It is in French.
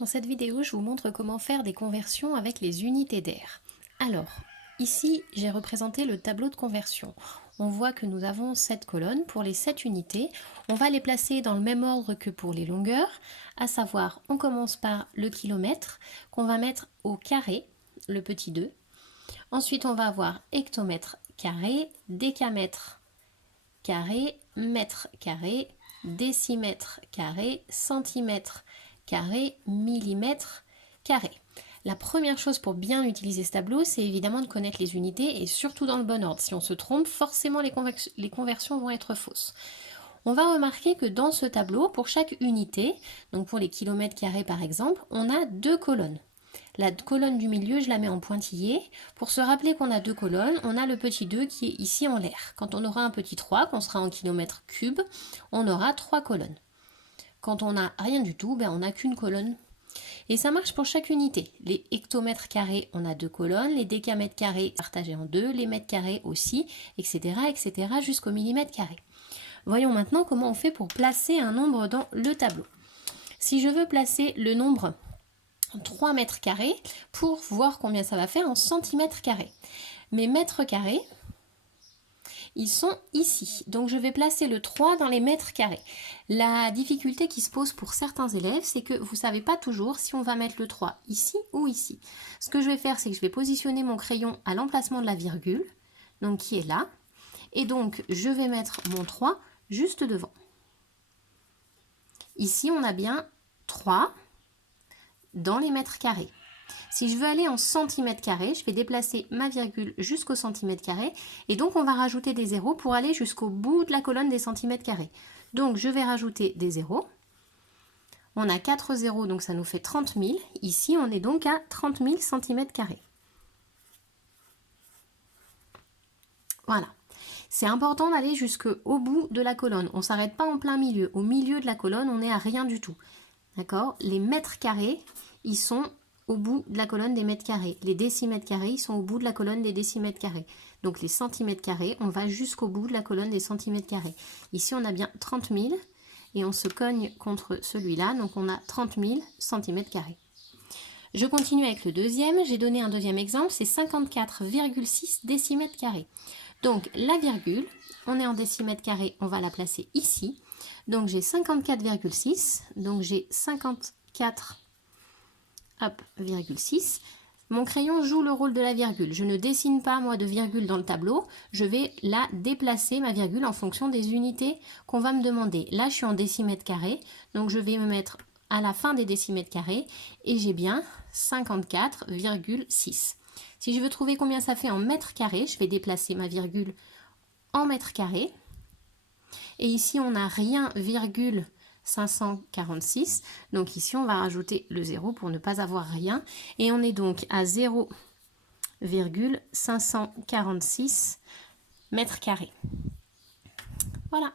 Dans cette vidéo, je vous montre comment faire des conversions avec les unités d'air. Alors, ici, j'ai représenté le tableau de conversion. On voit que nous avons 7 colonnes pour les 7 unités. On va les placer dans le même ordre que pour les longueurs, à savoir, on commence par le kilomètre, qu'on va mettre au carré, le petit 2. Ensuite, on va avoir hectomètre carré, décamètre carré, mètre carré, décimètre carré, centimètre carré, millimètre carré. La première chose pour bien utiliser ce tableau, c'est évidemment de connaître les unités et surtout dans le bon ordre. Si on se trompe, forcément les conversions vont être fausses. On va remarquer que dans ce tableau, pour chaque unité, donc pour les kilomètres carrés par exemple, on a 2 colonnes. La colonne du milieu, je la mets en pointillé. Pour se rappeler qu'on a 2 colonnes, on a le petit 2 qui est ici en l'air. Quand on aura un petit 3, qu'on sera en kilomètres cubes, on aura 3 colonnes. Quand on n'a rien du tout, on n'a qu'une colonne. Et ça marche pour chaque unité. Les hectomètres carrés, on a 2 colonnes, les décamètres carrés partagés en 2, les mètres carrés aussi, etc., etc., jusqu'au millimètre carré. Voyons maintenant comment on fait pour placer un nombre dans le tableau. Si je veux placer le nombre 3 mètres carrés, pour voir combien ça va faire en centimètres carrés. Mes mètres carrés, ils sont ici. Donc je vais placer le 3 dans les mètres carrés. La difficulté qui se pose pour certains élèves, c'est que vous ne savez pas toujours si on va mettre le 3 ici ou ici. Ce que je vais faire, c'est que je vais positionner mon crayon à l'emplacement de la virgule, donc qui est là. Et donc je vais mettre mon 3 juste devant. Ici, on a bien 3 dans les mètres carrés. Si je veux aller en centimètres carrés, je vais déplacer ma virgule jusqu'au centimètre carré et donc on va rajouter des zéros pour aller jusqu'au bout de la colonne des centimètres carrés. Donc je vais rajouter des zéros. On a 4 zéros, donc ça nous fait 30 000. Ici, on est donc à 30 000 centimètres carrés. Voilà. C'est important d'aller jusqu'au bout de la colonne. On ne s'arrête pas en plein milieu. Au milieu de la colonne, on n'est à rien du tout. D'accord? Les mètres carrés, ils sont au bout de la colonne des mètres carrés. Les décimètres carrés, ils sont au bout de la colonne des décimètres carrés. Donc les centimètres carrés, on va jusqu'au bout de la colonne des centimètres carrés. Ici, on a bien 30 000 et on se cogne contre celui-là. Donc on a 30 000 centimètres carrés. Je continue avec le deuxième. J'ai donné un deuxième exemple, c'est 54,6 décimètres carrés. Donc la virgule, on est en décimètres carrés, on va la placer ici. Donc j'ai 54,6, donc j'ai 54,6. Mon crayon joue le rôle de la virgule. Je ne dessine pas moi de virgule dans le tableau, je vais la déplacer, ma virgule, en fonction des unités qu'on va me demander. Là, je suis en décimètres carrés, donc je vais me mettre à la fin des décimètres carrés et j'ai bien 54,6. Si je veux trouver combien ça fait en mètres carrés, je vais déplacer ma virgule en mètres carrés. Et ici, on n'a rien, virgule 546. Donc ici, on va rajouter le 0 pour ne pas avoir rien. Et on est donc à 0,546 mètres carrés. Voilà.